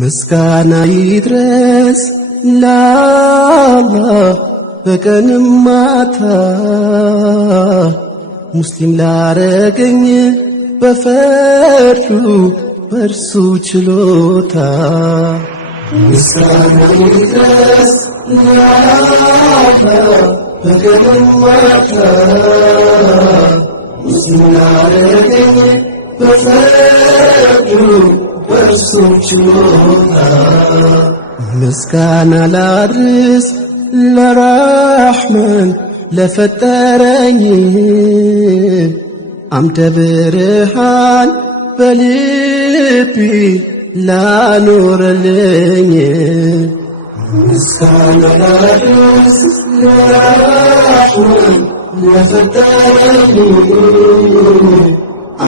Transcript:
ምስጋና ይድረስ ለአላህ በቀንም ማታ ሙስሊም ላረገኝ በፈርዱ በእርሱ ችሎታ ምስጋና ይድረስ ለአላህ በቀንም ማታ ሙስሊም ላረገኝ በፈርዱ በእርሱ ችሎታ ምስጋና ላድርስ ለራሕማን ለፈጠረኝ አምደ ብርሃን በልቤ ላኖረልኝ ምስጋና ላድርስ ለራሕማን ለፈጠረኝ